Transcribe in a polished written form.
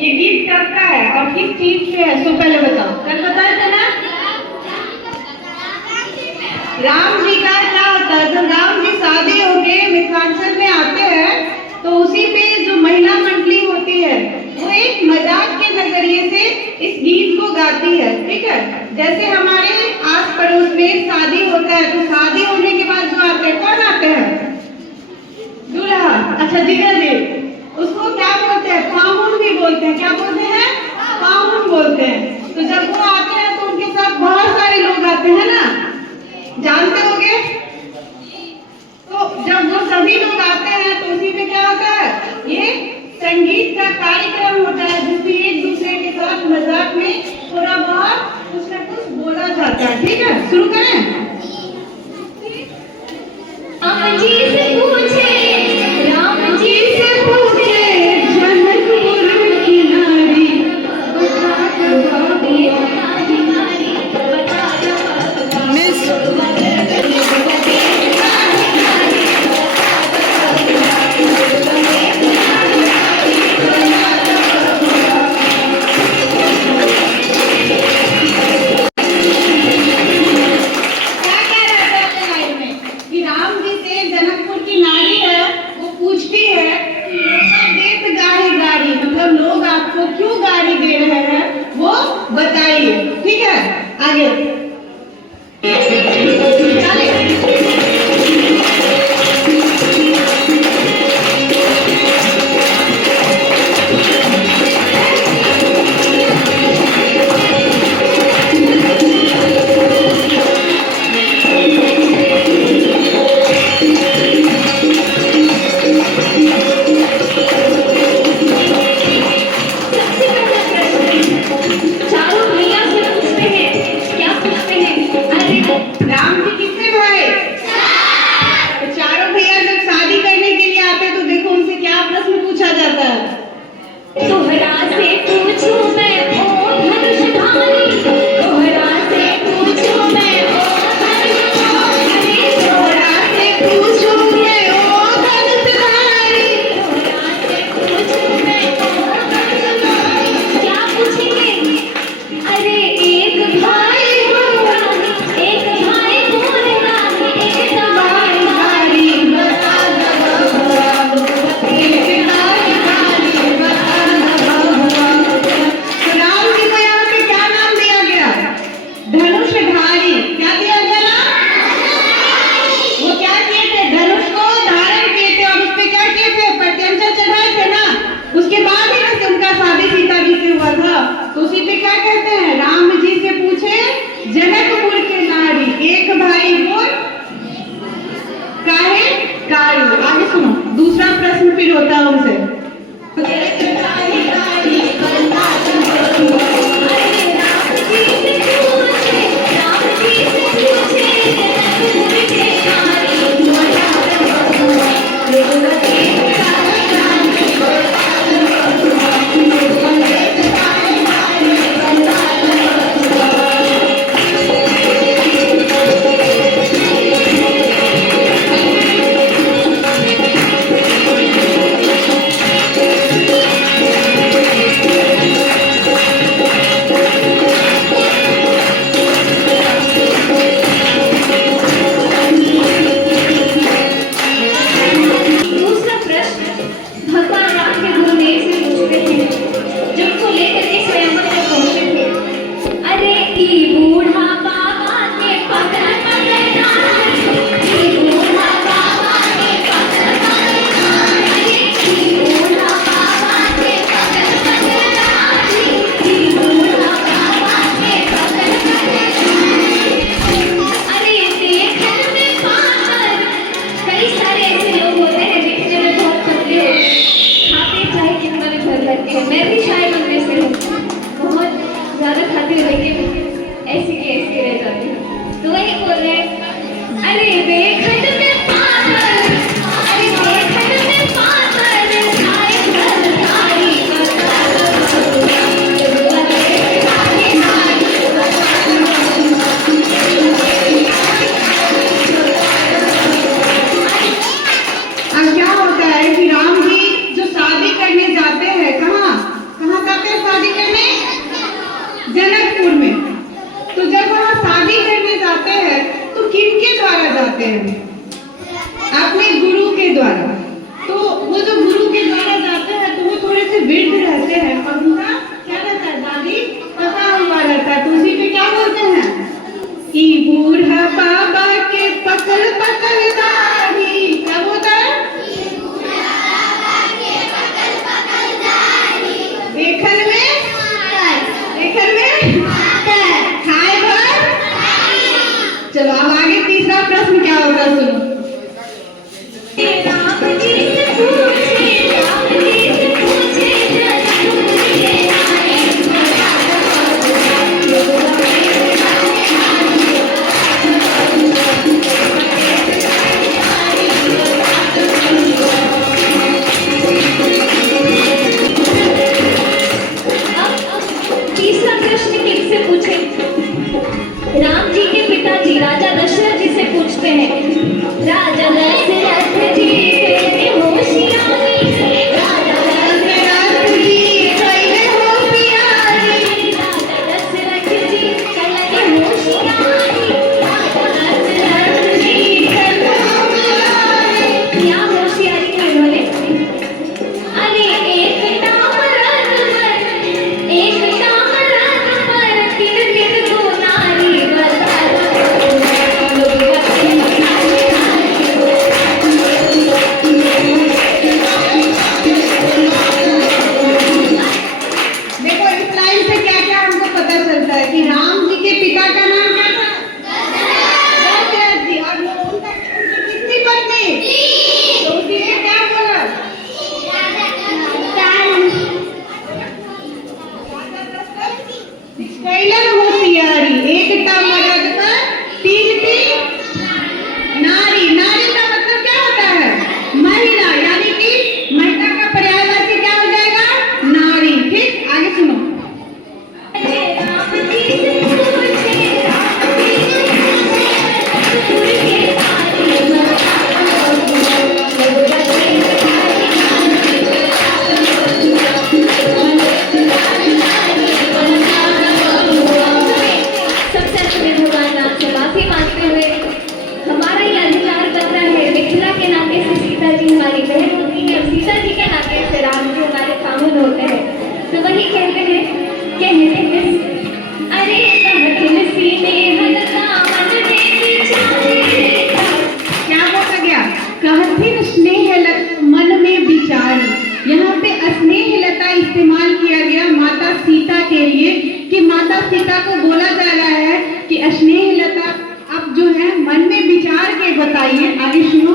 ये गीत कब का है और किस चीज पे है? तो पहले बताओ, कल बताया था ना? राम जी का क्या होता है, जब राम जी शादी होके मिथिलांचल में आते हैं तो उसी पे जो महिला मंडली होती है वो एक मजाक के नजरिए से इस गीत को गाती है। ठीक है, जैसे हमारे आस पड़ोस में शादी होता है तो शादी होने के बाद जो आते हैं, कौन आते हैं? दूल्हा। अच्छा, जीजा जी, उसको क्या बोलते हैं? पाहुन भी बोलते हैं। क्या बोलते हैं? पाहुन बोलते हैं। तो जब वो आते हैं तो उनके साथ बहुत सारे लोग आते हैं ना, जानते होंगे। तो जब वो सभी लोग आते हैं तो उसी में क्या होता है, ये संगीत का कार्यक्रम होता है जिसमें एक दूसरे के साथ मजाक में थोड़ा बहुत कुछ न कुछ बोला जाता है। ठीक है, शुरू करें। राम जी से पूछे, राम जी से पूछे जनकपुर की नारी, बताइए। ठीक है, आगे तो उसी पे क्या कहते हैं, राम जी से पूछे जनकपुर के नारी, एक भाई बोल काहे कारू। आगे सुनो, दूसरा प्रश्न फिर होता है उनसे। मैं भी शायद उनमें से हूँ, बहुत ज्यादा खाती हूँ लेकिन ऐसी की ऐसी रह जाती हूँ। तो वही बोल रहे हैं, अरे बेखंड में पागल, अरे बेखंड में पागल, खाए घर थारी, अब क्या होता है कि राम जी जो शादी करने जाते हैं, कहाँ कहाँ का उपस्थिता को बोला जा रहा है कि स्नेहलता आप जो है मन में विचार के बताइए। आगे शुरू